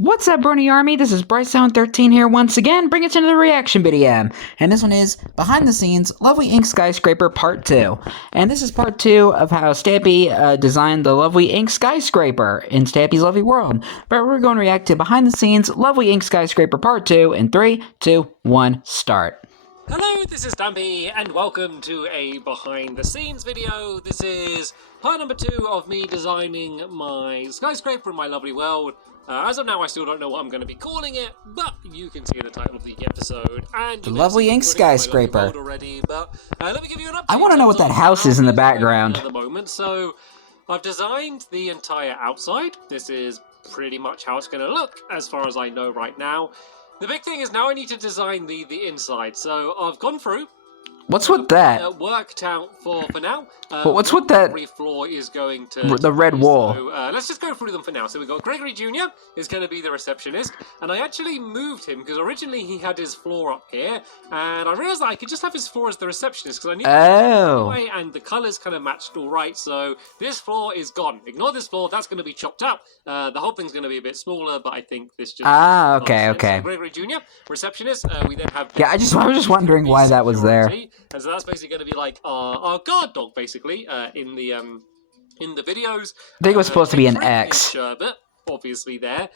What's up, Brony Army? This is BryceAllen13 here once again, bringing us into the reaction video. And this one is Behind the Scenes Lovely Ink Skyscraper Part 2. And this is Part 2 of how Stampy designed the Lovely Ink Skyscraper in Stampy's Lovely World. But we're going to react to Behind the Scenes Lovely Ink Skyscraper Part 2 in 3, 2, 1, start. Hello, this is Stampy, and welcome to a behind-the-scenes video. This is part number 2 of me designing my skyscraper in my lovely world. As of now, I still don't know what I'm going to be calling it, but you can see the title of the episode. And The Lovely Ink Skyscraper. Already, but let me give you an update. I want to know what that house is in the background. At the moment, so I've designed the entire outside. This is pretty much how it's going to look, as far as I know right now. The big thing is now I need to design the inside, so I've gone through. What's with that? Worked out for now. But what's with that? Every floor is going to the red wall. So, let's just go through them for now. So we've got Gregory Jr. is going to be the receptionist, and I actually moved him because originally he had his floor up here, and I realised that I could just have his floor as the receptionist because I needed anyway, and the colours kind of matched all right. So this floor is gone. Ignore this floor. That's going to be chopped up. The whole thing's going to be a bit smaller, but I think this just okay. So Gregory Jr. receptionist. We then have I was just wondering why that was there. And so that's basically going to be like our guard dog, basically, in the videos. I think it was supposed to be an X. Sherbet, obviously there.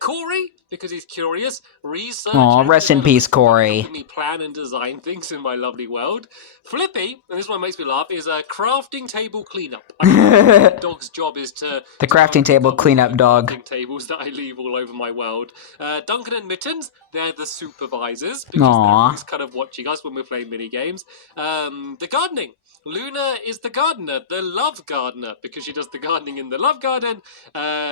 Corey, because he's curious. Research. Aw, rest in peace, Corey. Me plan and design things in my lovely world. Flippy, and this one makes me laugh, is a crafting table cleanup. The dog's job is to... The crafting table cleanup dog. Crafting tables that I leave all over my world. Duncan and Mittens, they're the supervisors. Because they're always kind of watching us when we're playing mini games. The gardening. Luna is the gardener, the love gardener, because she does the gardening in the love garden.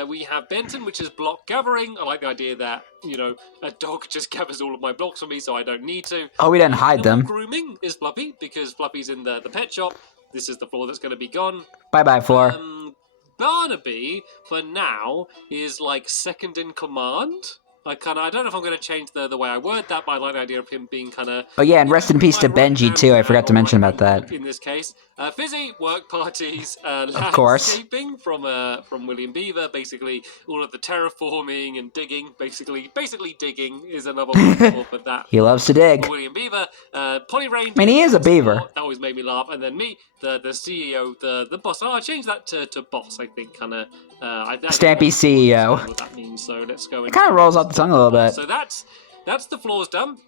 We have Benton, which is block gathering. I like the idea that, you know, a dog just gathers all of my blocks for me, so I don't need to. Oh, we didn't hide them. Grooming is Fluffy, because Fluffy's in the pet shop. This is the floor that's going to be gone. Bye-bye, floor. Barnaby, for now, is like second in command. I don't know if I'm going to change the way I word that, but I like the idea of him being kind of... Oh yeah, and rest in peace to Benji too, I forgot to mention about that. In this case. Fizzy, work parties, of course. landscaping from William Beaver, basically all of the terraforming and digging, basically digging is another one for that. He loves to dig. William Beaver, Polly Rain... I mean, he is a beaver. That always made me laugh, and then me, the CEO, the boss. Oh, I changed that to boss, I think, kind of... Stampy CEO. What that means, so let's go. It kind of rolls off the tongue a little bit. So that's the floors done.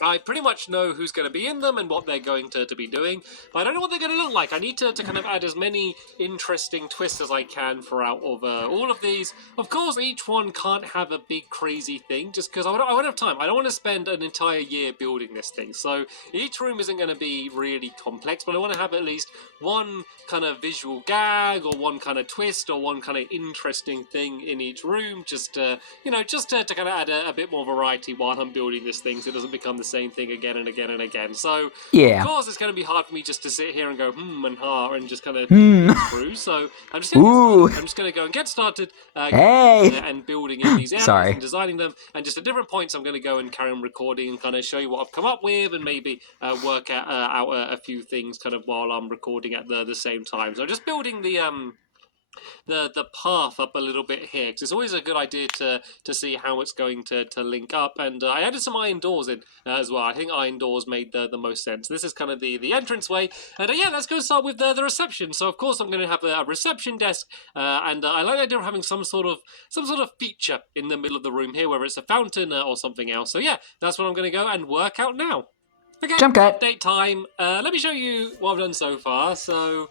I pretty much know who's going to be in them and what they're going to be doing, but I don't know what they're going to look like. I need to kind of add as many interesting twists as I can throughout all of these. Of course, each one can't have a big crazy thing, just because I won't have time. I don't want to spend an entire year building this thing, so each room isn't going to be really complex, but I want to have at least one kind of visual gag, or one kind of twist, or one kind of interesting thing in each room, just to kind of add a bit more variety while I'm building this thing, so it doesn't become the same thing again and again and again. So, yeah. Of course, it's going to be hard for me just to sit here and go and ha and just kind of through. So I'm just going to go and get started. And building in these areas and designing them. And just at different points, I'm going to go and carry on recording and kind of show you what I've come up with, and maybe work out a few things kind of while I'm recording at the same time. So just building the path up a little bit here, because it's always a good idea to see how it's going to link up. And I added some iron doors in as well. I think iron doors made the most sense. This is kind of the entrance way, and yeah, let's go start with the reception. So of course I'm going to have a reception desk, and I like the idea of having some sort of feature in the middle of the room here, whether it's a fountain or something else. So yeah, that's what I'm going to go and work out now. Okay, jump cut. Update time. Let me show you what I've done so far. So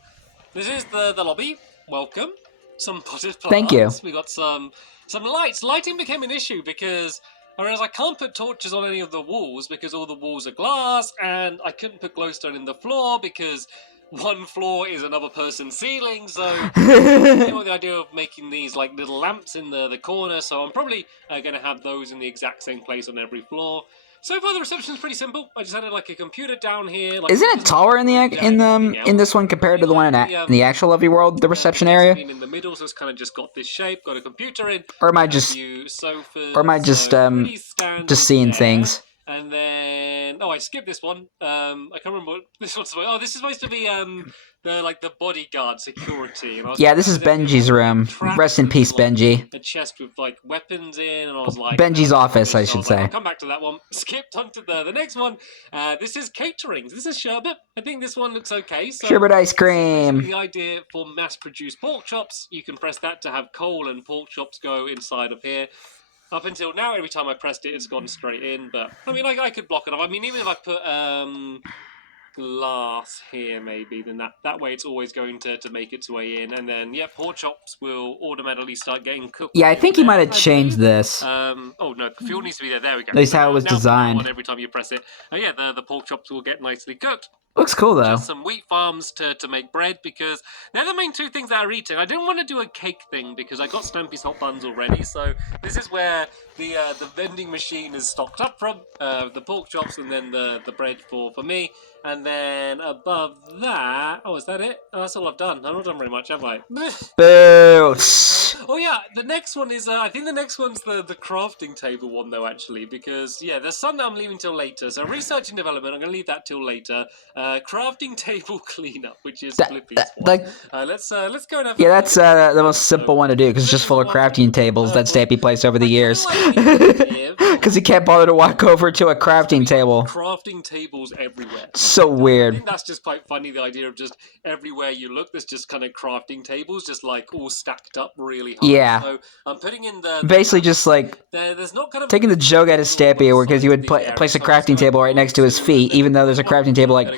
this is the lobby. Welcome. Some potted plants. Thank you. We got some lights. Lighting became an issue because I realized I can't put torches on any of the walls because all the walls are glass, and I couldn't put glowstone in the floor because one floor is another person's ceiling. So I came up with the idea of making these like little lamps in the corner. So I'm probably going to have those in the exact same place on every floor. So far, the reception is pretty simple. I just added like a computer down here. Like, isn't it taller in this one compared to the one in the actual Lovely World, the reception area? In the middle, so it's kind of just got this shape, got a computer in. Or am I just, sofas, just seeing things? And then, I skipped this one. I can't remember what this one's supposed. Oh, this is supposed to be the bodyguard security. And I was Yeah, trying this to is put them in, Benji's like, room. traps Rest in with, peace, like, Benji. a chest with like weapons in, and I was like, Benji's no, office, I so should was like, say. I'll come back to that one. Skipped onto the next one. This is caterings. This is sherbet. I think this one looks okay. So Sherbet ice this is basically cream. the idea for mass-produced pork chops. You can press that to have coal and pork chops go inside of here. Up until now, every time I pressed it, it's gone straight in. But I mean, I could block it off. I mean, even if I put glass here, maybe, then that way it's always going to make its way in. And then, yeah, pork chops will automatically start getting cooked. Yeah, I think he might have changed this. Oh no, the fuel needs to be there. There we go. At least So how it was now from now designed. on, every time you press it, yeah, the pork chops will get nicely cooked. Looks cool though. Just some wheat farms to make bread, because they're the main two things that are eating. I didn't want to do a cake thing because I got Stampy's hot buns already, so this is where the vending machine is stocked up from, the pork chops and then the bread for me. And then above that, is that it? Oh, that's all I've done. I've not done very much, have I? Boo! Oh yeah, the next one is, I think the next one's the crafting table one though, actually, because, yeah, there's some that I'm leaving till later. So research and development, I'm going to leave that till later. Crafting table cleanup, which is Flippy's one. Let's go and have yeah, that's the most simple one to do because it's just full of crafting tables that Stampy placed over the years. Because he can't bother to walk over to a crafting table. Crafting tables everywhere. So I weird. think that's just quite funny, the idea of just everywhere you look, there's just kind of crafting tables, just like all stacked up really high. Yeah. So I'm putting in basically just like there's not kind of taking the joke out of Stampy because he would place a crafting table right next to his feet, even though there's a crafting table like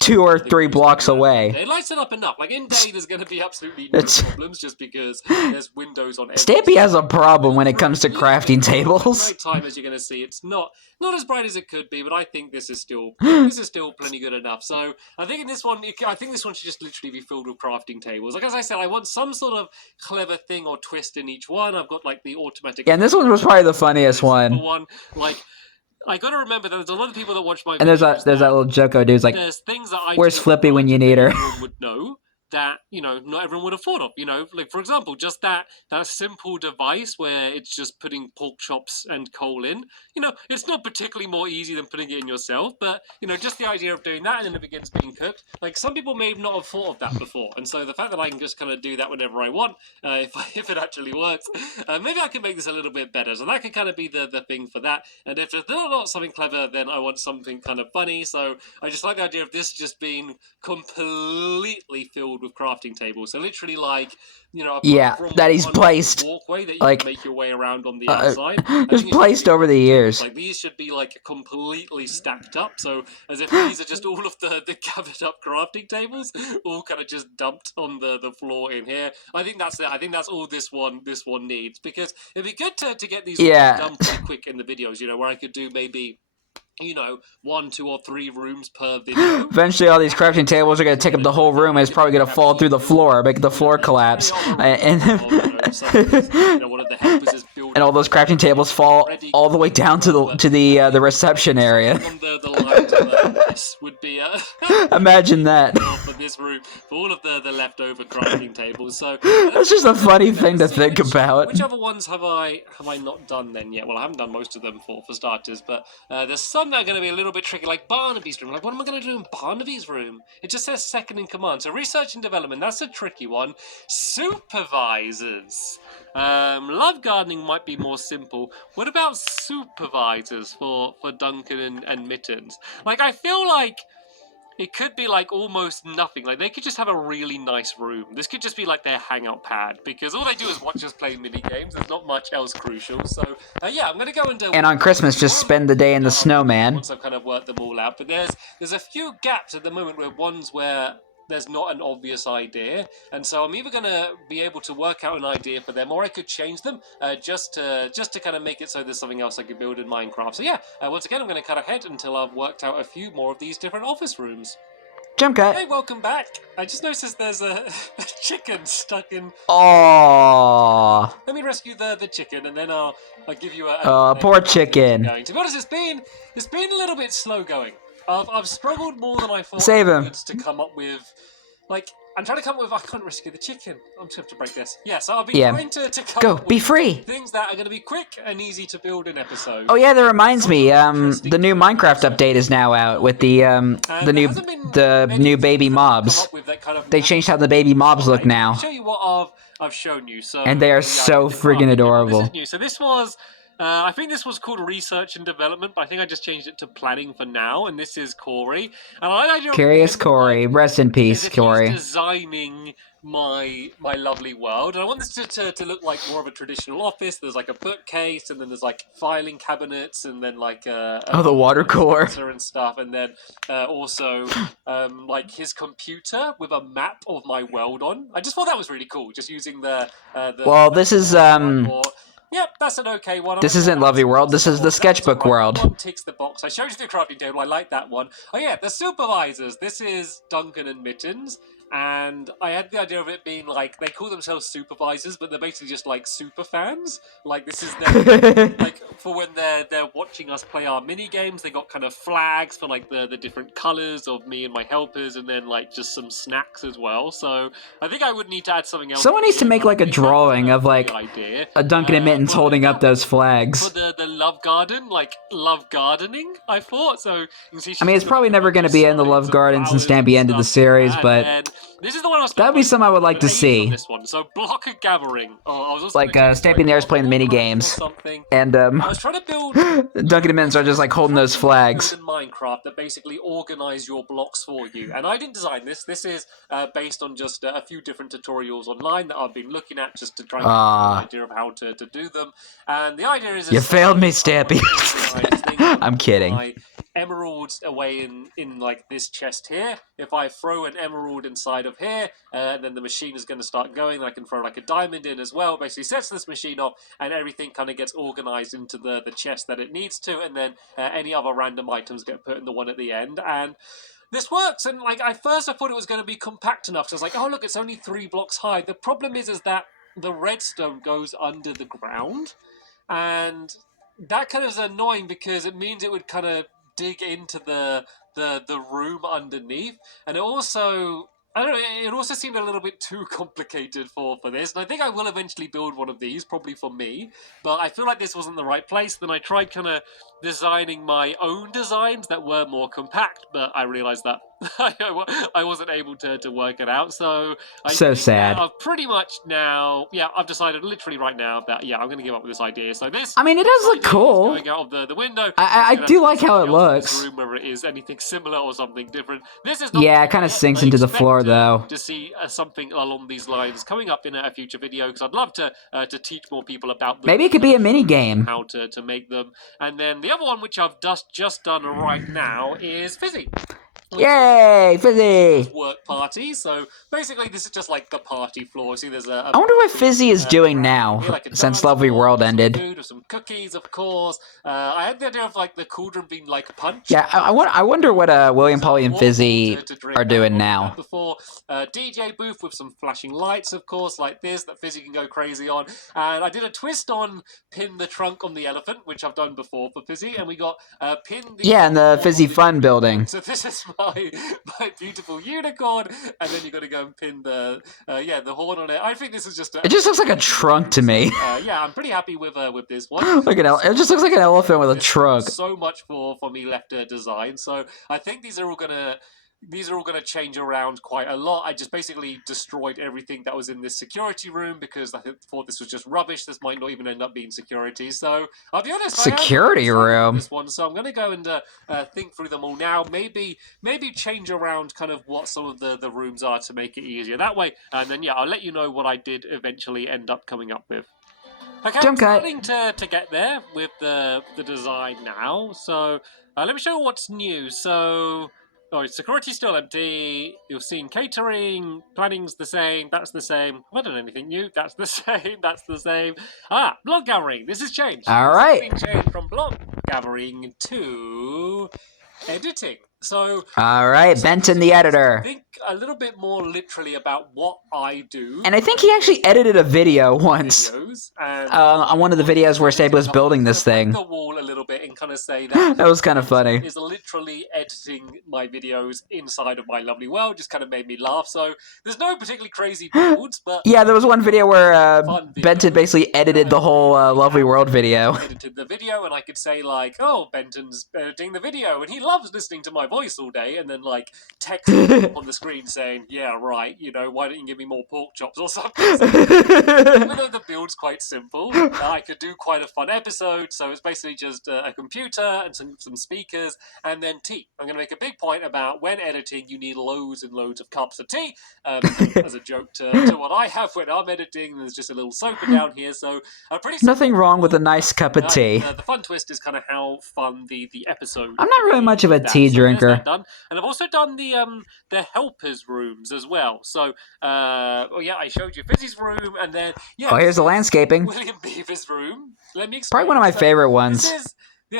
2 or 3 blocks away. It lights it up enough. Like in day, there's going to be absolutely no problems just because there's windows on every Stampy has a problem when it comes to crafting tables. Night time, as you're going to see, it's not as bright as it could be, but I think this is still plenty good enough. So I think in this one, should just literally be filled with crafting tables. Like as I said, I want some sort of clever thing or twist in each one. I've got like the automatic. Yeah, and this one was probably the funniest one. Like, I got to remember that there's a lot of people that watch my videos. And there's that little Joko dude's like, there's things that I where's Flippy when you need her? Everyone would know that, not everyone would have thought of. Like for example, just that simple device where it's just putting pork chops and coal in. It's not particularly more easy than putting it in yourself, but just the idea of doing that and then it begins being cooked. Like some people may not have thought of that before, and so the fact that I can just kind of do that whenever I want, if it actually works, maybe I can make this a little bit better. So that could kind of be the thing for that. And if there's not something clever, then I want something kind of funny. So I just like the idea of this just being completely filled with crafting tables. So literally like, that he's placed walkway that you like can make your way around on the outside. Just placed over the years. Like these should be like completely stacked up. So as if these are just all of the gathered up crafting tables, all kind of just dumped on the floor in here. I think that's it. I think that's all this one needs, because it'd be good to get these done pretty quick in the videos. Where I could do maybe 1, 2, or 3 rooms per video. Eventually, all these crafting tables are going to take up the whole room, and it's probably going to fall through the floor, make the floor collapse. And all those crafting tables fall all the way down to the reception area. Would be imagine that. For this room, for all of the leftover crafting tables. So that's just a funny thing to think about. Which other ones have I not done then yet? Well, I haven't done most of them for starters, but there's some that are going to be a little bit tricky, like Barnaby's room. Like, what am I going to do in Barnaby's room? It just says second in command. So research and development, that's a tricky one. Supervisors. Love gardening might be more simple. What about supervisors for Duncan and Mittens? Like, I feel like it could be like almost nothing. Like they could just have a really nice room. This could just be like their hangout pad, because all they do is watch us play mini games. There's not much else crucial. So yeah, I'm gonna go and do. And on Christmas, just spend the day in the snowman. Once I've kind of worked them all out, but there's a few gaps at the moment where there's not an obvious idea, and so I'm either going to be able to work out an idea for them, or I could change them just to kind of make it so there's something else I could build in Minecraft. So yeah, once again, I'm going to cut ahead until I've worked out a few more of these different office rooms. Jump cut. Hey, welcome back. I just noticed there's a chicken stuck in. Oh. Let me rescue the chicken, and then I'll give you a poor chicken. To be honest, it's been a little bit slow going. I've struggled more than I thought Save him. to come up with, like, I'm trying to come up with. I can't rescue the chicken. I'm just going to break this. Yeah, so I'll be trying to come Go, up be with free. things that are going to be quick and easy to build in episodes. Oh yeah, that reminds me. The new Minecraft update is now out with the new baby mobs. They changed how the baby mobs look now. I'll show you what I've shown you. So And they are so friggin' adorable. This is new. So this was. I think this was called research and development, but I think I just changed it to planning for now. And this is Corey. And I like Curious Corey, rest in peace, Corey. He's designing my lovely world, and I want this to look like more of a traditional office. There's like a bookcase, and then there's like filing cabinets, and then like the water cooler and stuff, and then also like his computer with a map of my world on. I just thought that was really cool, just using the well, this is Yep, that's an okay one. This isn't Lovely World, this is the sketchbook world. That one ticks the box. I showed you the crafting table, I like that one. Oh yeah, the supervisors. This is Duncan and Mittens. And I had the idea of it being like, they call themselves supervisors, but they're basically just like super fans. Like this is their, like for when they're watching us play our mini games, they got kind of flags for like the different colors of me and my helpers, and then like just some snacks as well. So I think I would need to add something else. Someone needs to make like a drawing of like a Duncan and Mittens holding up those flags. For the love garden, like love gardening, I thought. So you can see, I mean, it's probably never going to be in the Love Gardens since Stampy ended the series, but this is the one I was that'd be something I would like to see. This one. So block gathering. I was like Stampy and There's playing the mini games, and I was trying to build Duncan and Mittens are just like holding those flags. In Minecraft that basically organize your blocks for you, and I didn't design this. This is based on just a few different tutorials online that I've been looking at just to try and get an idea of how to do them. And the idea is you failed me, Stampy. I'm kidding. My emeralds away in like this chest here. If I throw an emerald inside of here, then the machine is going to start going. I can throw like a diamond in as well. Basically sets this machine off, and everything kind of gets organized into the chest that it needs to, and then any other random items get put in the one at the end. And this works, and like I thought it was going to be compact enough. So I was like, oh look, it's only 3 blocks high. The problem is that the redstone goes under the ground, and that kind of is annoying because it means it would kind of dig into the room underneath, and it also, I don't know, it also seemed a little bit too complicated for this, and I think I will eventually build one of these, probably for me, but I feel like this wasn't the right place. Then I tried kind of designing my own designs that were more compact, but I realized that I wasn't able to work it out, so sad. I've pretty much now, I've decided literally right now that, I'm going to give up with this idea. So this, I mean, it does look cool. Going out of the window. I do like how it looks. Room, whether it is anything similar or something different. This is it kind of sinks into the floor, though. To see something along these lines coming up in a future video, because I'd love to teach more people about them. Maybe it could be a mini game. How to make them. And then the other one, which I've just done right now, is Fizzy. Yay, Fizzy! Work party. So basically, this is just like the party floor. See, there's a I wonder what Fizzy is doing now, since Lovely World ended. Food or some cookies, of course. I had the idea of like the cauldron being like a punch. Yeah, I wonder what William, Polly, and Fizzy are doing now. Before DJ booth with some flashing lights, of course, like this that Fizzy can go crazy on. And I did a twist on pin the trunk on the elephant, which I've done before for Fizzy, and we got pin the in the Fizzy Fun building. So this is my beautiful unicorn, and then you got to go and pin the horn on it. I think this is just it just looks like a trunk to me. I'm pretty happy with this one. It just looks like an elephant with a trunk. So much for me left to design. So I think these are all gonna change around quite a lot. I just basically destroyed everything that was in this security room because I thought this was just rubbish. This might not even end up being security. So I'll be honest. Security room. This one. So I'm going to go and think through them all now. Maybe change around kind of what some of the rooms are to make it easier that way. And then I'll let you know what I did eventually end up coming up with. Okay, I'm starting to get there with the design now. So let me show you what's new. So. Oh, security's still empty. You're seeing catering. Planning's the same. That's the same. I haven't done anything new. That's the same. That's the same. Block gathering. This has changed. All right. This has been changed from block gathering to editing. So. All right, Benton the editor. I think a little bit more literally about what I do. And I think he actually edited a video once. On one of the videos where Stampy was building this thing. The wall a little bit and kind of say that that was kind of funny. Is literally editing my videos inside of my lovely world. Just kind of made me laugh. So there's no particularly crazy builds, but yeah, there was one video where Benton basically edited the whole lovely world video. Edited the video, and I could say like, "Oh, Benton's editing the video, and he loves listening to my voice all day," and then like text on the screen saying, "Yeah, right. You know, why don't you give me more pork chops or something?" So, even though the build's quite simple, I could do quite a fun episode. So it's basically just a computer and some speakers, and then tea. I'm going to make a big point about when editing, you need loads and loads of cups of tea. As a joke to what I have when I'm editing, there's just a little sofa down here. So pretty nothing wrong with a nice cup of tea. The fun twist is kind of how fun the episode. I'm not really much of a tea drinker. Done. And I've also done the helpers rooms as well. So I showed you Fizzy's room, and then here's the landscaping. William Beaver's room. Let me explain. Probably one of my favorite ones.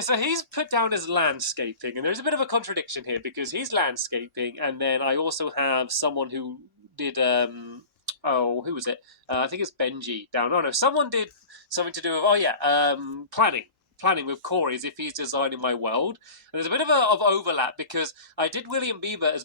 So he's put down as landscaping, and there's a bit of a contradiction here because he's landscaping, and then I also have someone who did who was it? I think it's Benji down. Oh no, someone did something to do with planning with Corey as if he's designing my world. And there's a bit of overlap because I did William Beaver as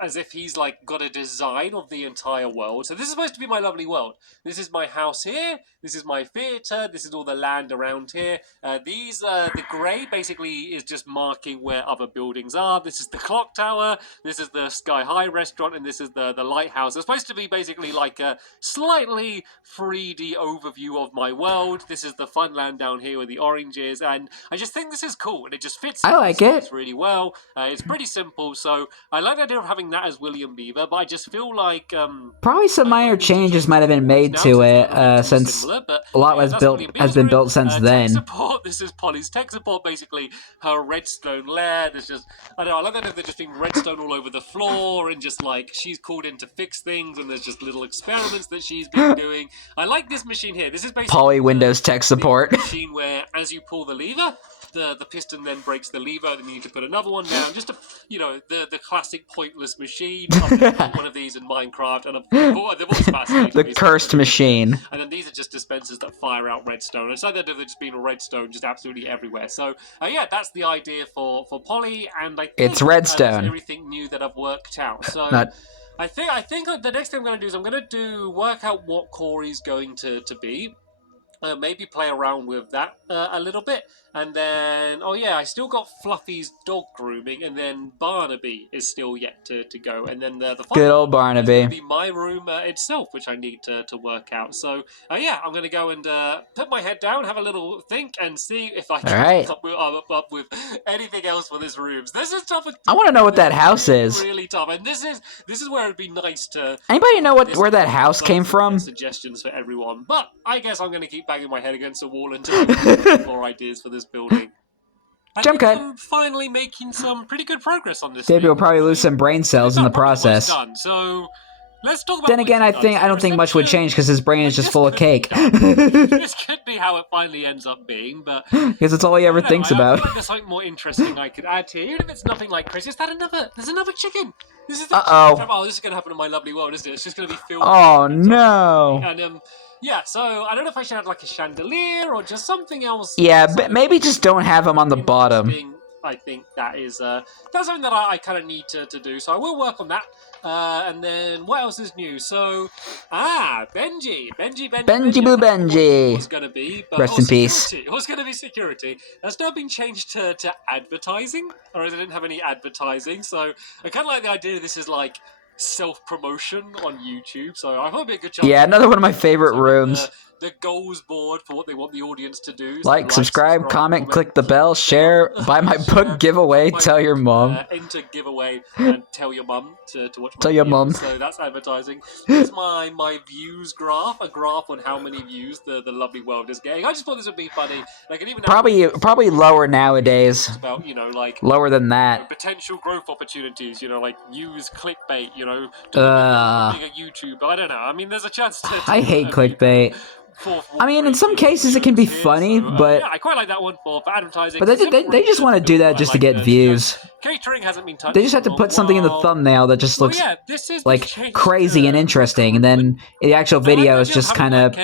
as if he's like got a design of the entire world. So this is supposed to be my lovely world. This is my house here. This is my theatre. This is all the land around here. The grey basically is just marking where other buildings are. This is the clock tower. This is the Sky High restaurant, and this is the lighthouse. It's supposed to be basically like a slightly 3D overview of my world. This is the fun land down here with the oranges, and I just think this is cool, and it just fits. I like it really well. It's pretty simple, so I like the idea of having that as William Beaver, but I just feel like probably some minor changes might have been made to it since a lot has been built since then. Support. This is Polly's tech support, basically her redstone lair. There's just I like that there's just been redstone all over the floor, and just like she's called in to fix things, and there's just little experiments that she's been doing. I like this machine here. This is basically Polly Windows tech support machine where as you pull the lever, the piston then breaks the lever, and you need to put another one down. Just the classic pointless machine. I've one of these in Minecraft, and they've always fascinated the me. cursed machine. And then these are just dispensers that fire out redstone. It's like they've just been redstone just absolutely everywhere. So that's the idea for Polly, and I think it's redstone. That's everything new that I've worked out. So. I think the next thing I'm going to do is work out what Corey's going to be. Maybe play around with that a little bit. And then, I still got Fluffy's dog grooming, and then Barnaby is still yet to go. And then the good old Barnaby. Be my room itself, which I need to work out. So, I'm going to go and put my head down, have a little think, and see if I can come up with anything else for this room. This is tough. I want to know what that house is. Really tough. And this is where it'd be nice to... Anybody know where that house came from? Suggestions for everyone. But I guess I'm going to keep banging my head against the wall until I get more ideas for this building. Jump cut. I'm finally making some pretty good progress on this. Davey will probably lose some brain cells in the process. Done. So let's talk about. Then again, I don't think much would change because his brain is just full of cake. This could be how it finally ends up being, but because it's all he ever thinks about. I feel like there's something more interesting I could add here, even if it's nothing like crazy. There's another chicken. This is this is going to happen in my lovely world, isn't it? It's just going to be filled. Oh no. And so I don't know if I should have like a chandelier or just something else. Yeah, but maybe just don't have him on the bottom. I think that is that's something that I kind of need to do. So I will work on that. And then what else is new? So Benji Blue Benji was going to be, but rest in peace. It was going to be security. That's now been changed to advertising, or I didn't have any advertising. So I kind of like the idea that this is like self-promotion on YouTube, so I hope it'd be a good chance. Yeah, another one of my favorite rooms. The goals board for what they want the audience to do. So like, subscribe, comment, click the bell, share, buy my book, giveaway, tell your mom. Enter giveaway and tell your mum to watch my Tell your mum. So that's advertising. Here's my views graph, a graph on how many views the lovely world is getting. I just thought this would be funny. Like, and even probably lower nowadays. It's about, like... Lower than that. Potential growth opportunities, like use clickbait, being a YouTuber. I don't know. I mean, there's a chance to I hate clickbait. I mean, in some cases it can be funny, but I quite like that one for advertising. But they just want to do that just to get views. Catering hasn't been touched. They just have to put something in the thumbnail that just looks this is like crazy and interesting, and then the actual video is just kind of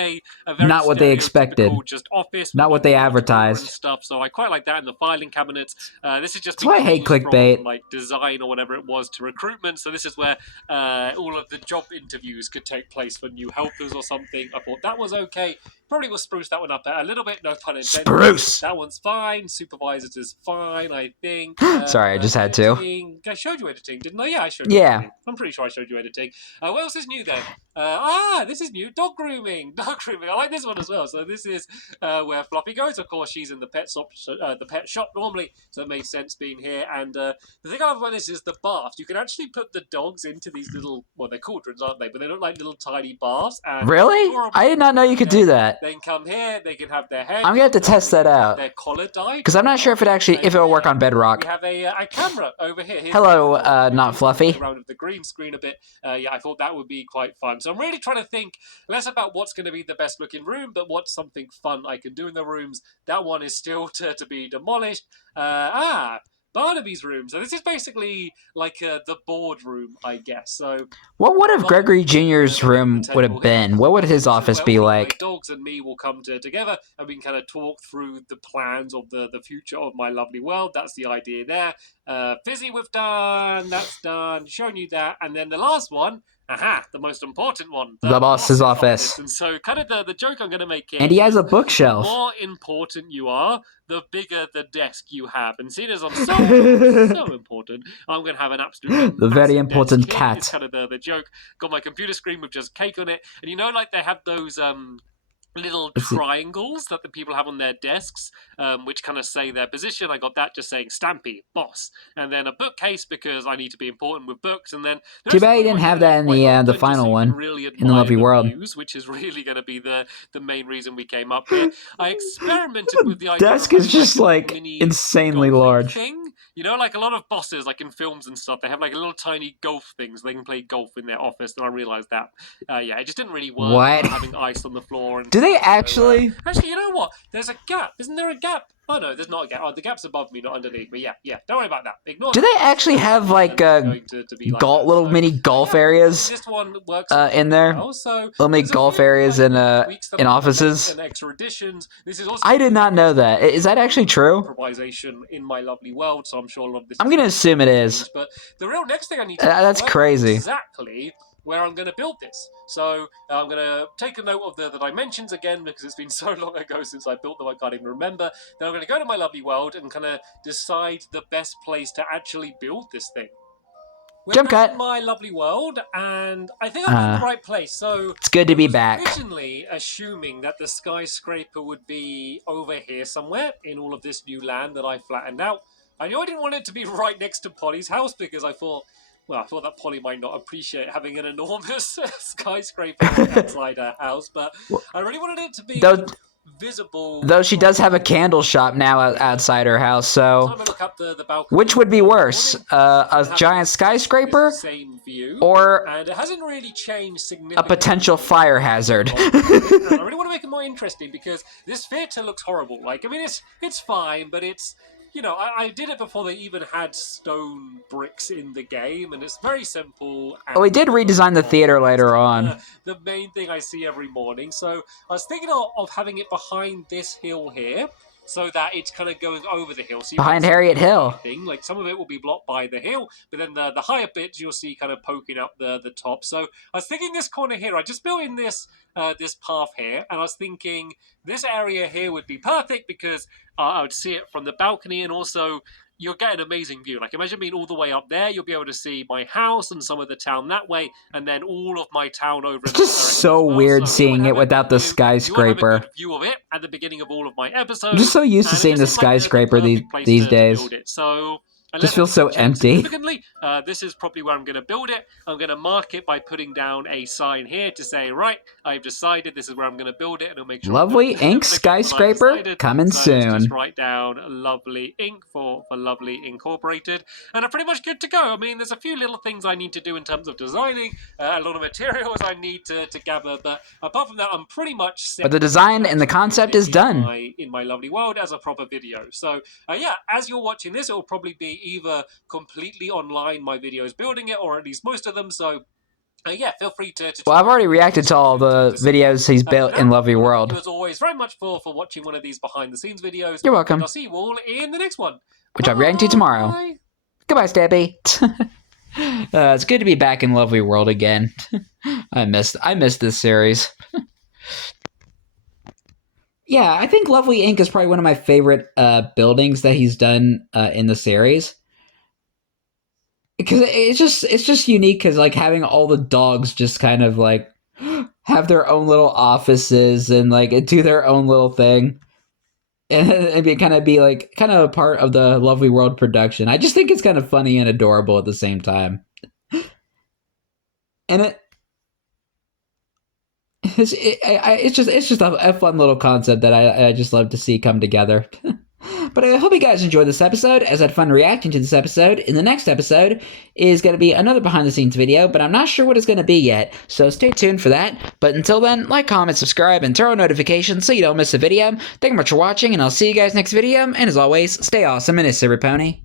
not what they expected, just office, not what they and advertised. stuff. So I quite like that in the filing cabinets. This is just That's why I hate clickbait. From, like design or whatever it was to recruitment. So this is where all of the job interviews could take place for new helpers or something. I thought that was okay. Probably will spruce that one up a little bit. No pun intended. Spruce. That one's fine. Supervisors is fine, I think. Sorry, I just had to. I showed you editing, didn't I? Yeah, I showed you editing. I'm pretty sure I showed you editing. What else is new then? This is new. Dog grooming. Dog grooming. I like this one as well. So this is where Fluffy goes. Of course, she's in the pet shop normally, so it makes sense being here. And the thing I love about this is the baths. You can actually put the dogs into these little, well, they're cauldrons, aren't they? But they look like little tiny baths. And really? I did not know you could do that. They can come here. They can have their head. I'm gonna have to test that out. Their collar dyed. Because I'm not sure if it'll work on Bedrock. We have a camera over here. Hello, not Fluffy. Around the green screen a bit. Yeah, I thought that would be quite fun. So I'm really trying to think less about what's going to be the best looking room, but what's something fun I can do in the rooms. That one is still to be demolished. Barnaby's room. So this is basically like the boardroom, I guess. So what would have Gregory Jr.'s room would have been? What would his office be like? My dogs and me will come together, and we can kind of talk through the plans of the future of my lovely world. That's the idea there. Fizzy, we've done. That's done. Shown you that, and then the last one. The most important one. The boss's office. And so kind of the joke I'm going to make here. And he has a bookshelf. The more important you are, the bigger the desk you have. And seeing as I'm so important, I'm going to have an absolute the very important cat. It's kind of the joke. Got my computer screen with just cake on it. And you know, like they have those little triangles that the people have on their desks, which kind of say their position. I got that just saying Stampy, boss. And then a bookcase because I need to be important with books. And then too bad you didn't have that in the final one, really in the lovely world. Views, which is really going to be the main reason we came up here. I experimented with the idea desk is just like insanely large. Thing. You know, like a lot of bosses, like in films and stuff, they have like little tiny golf things. They can play golf in their office, and I realised that. It just didn't really work. What? Having ice on the floor. And do they actually? Actually, you know what? There's a gap. Isn't there a gap? Oh no, there's not a gap. Oh, the gap's above me, not underneath me. Yeah. Don't worry about that. Ignore. Do they actually have like little mini golf areas? This one works in there. Little mini golf areas in offices. And extra additions. This is also I did not know that. Is that actually true? Improvisation in my lovely world, so I'm sure a lot of this. I'm gonna assume it is. But the real next thing I need to that's crazy. Exactly where I'm going to build this. So I'm going to take a note of the dimensions again because it's been so long ago since I built them I can't even remember. Then I'm going to go to my lovely world and kind of decide the best place to actually build this thing. Jump cut. In my lovely world, and I think I'm in the right place. So it's good to be back. Originally assuming that the skyscraper would be over here somewhere in all of this new land that I flattened out. I knew I didn't want it to be right next to Polly's house because I thought that Polly might not appreciate having an enormous skyscraper outside her house, but I really wanted it to be visible. Though she does have a candle shop now outside her house, so which would be worse, a giant skyscraper or and it hasn't really changed significantly. A potential fire hazard? I really want to make it more interesting because this theater looks horrible. Like, I mean, it's fine, but it's. You know, I did it before they even had stone bricks in the game, and it's very simple. Oh, we did redesign the theater later on. The main thing I see every morning. So I was thinking of having it behind this hill here, so that it's kind of going over the hill. So behind Harriet Hill. Like some of it will be blocked by the hill, but then the higher bits you'll see kind of poking up the top. So I was thinking this corner here, I just built in this path here, and I was thinking this area here would be perfect because I would see it from the balcony, and also you'll get an amazing view. Like imagine being all the way up there, you'll be able to see my house and some of the town that way, and then all of my town over. It's just so weird seeing it without the skyscraper. Have a good view of it at the beginning of all of my episodes. I'm just so used to seeing the skyscraper these days. So it just feels so empty. This is probably where I'm going to build it. I'm going to mark it by putting down a sign here to say, right, I've decided this is where I'm going to build it, and it'll make sure. Lovely Ink Skyscraper coming soon. Just write down Lovely Ink for Lovely Incorporated, and I'm pretty much good to go. I mean, there's a few little things I need to do in terms of designing, a lot of materials I need to gather, but apart from that, I'm pretty much set. But the design and the concept is done in my lovely world as a proper video. So yeah, as you're watching this, it will probably be either completely online my videos building it, or at least most of them. So yeah, feel free to Well, I've already reacted to all the videos he's built in Lovely World. Thank you as always very much for watching one of these behind the scenes videos. You're welcome. And I'll see you all in the next one. Which I'll react to tomorrow. Bye. Goodbye, Stampy. It's good to be back in Lovely World again. I missed this series. Yeah, I think Lovely Inc. is probably one of my favorite buildings that he's done in the series. Because it's just unique, because like having all the dogs just kind of like have their own little offices and like do their own little thing, and be kind of a part of the Lovely World production. I just think it's kind of funny and adorable at the same time, and it's just a fun little concept that I just love to see come together. But I hope you guys enjoyed this episode, as I had fun reacting to this episode. In the next episode is going to be another behind-the-scenes video, but I'm not sure what it's going to be yet, so stay tuned for that. But until then, like, comment, subscribe, and turn on notifications so you don't miss a video. Thank you much for watching, and I'll see you guys next video, and as always, stay awesome, and it's Silver Pony.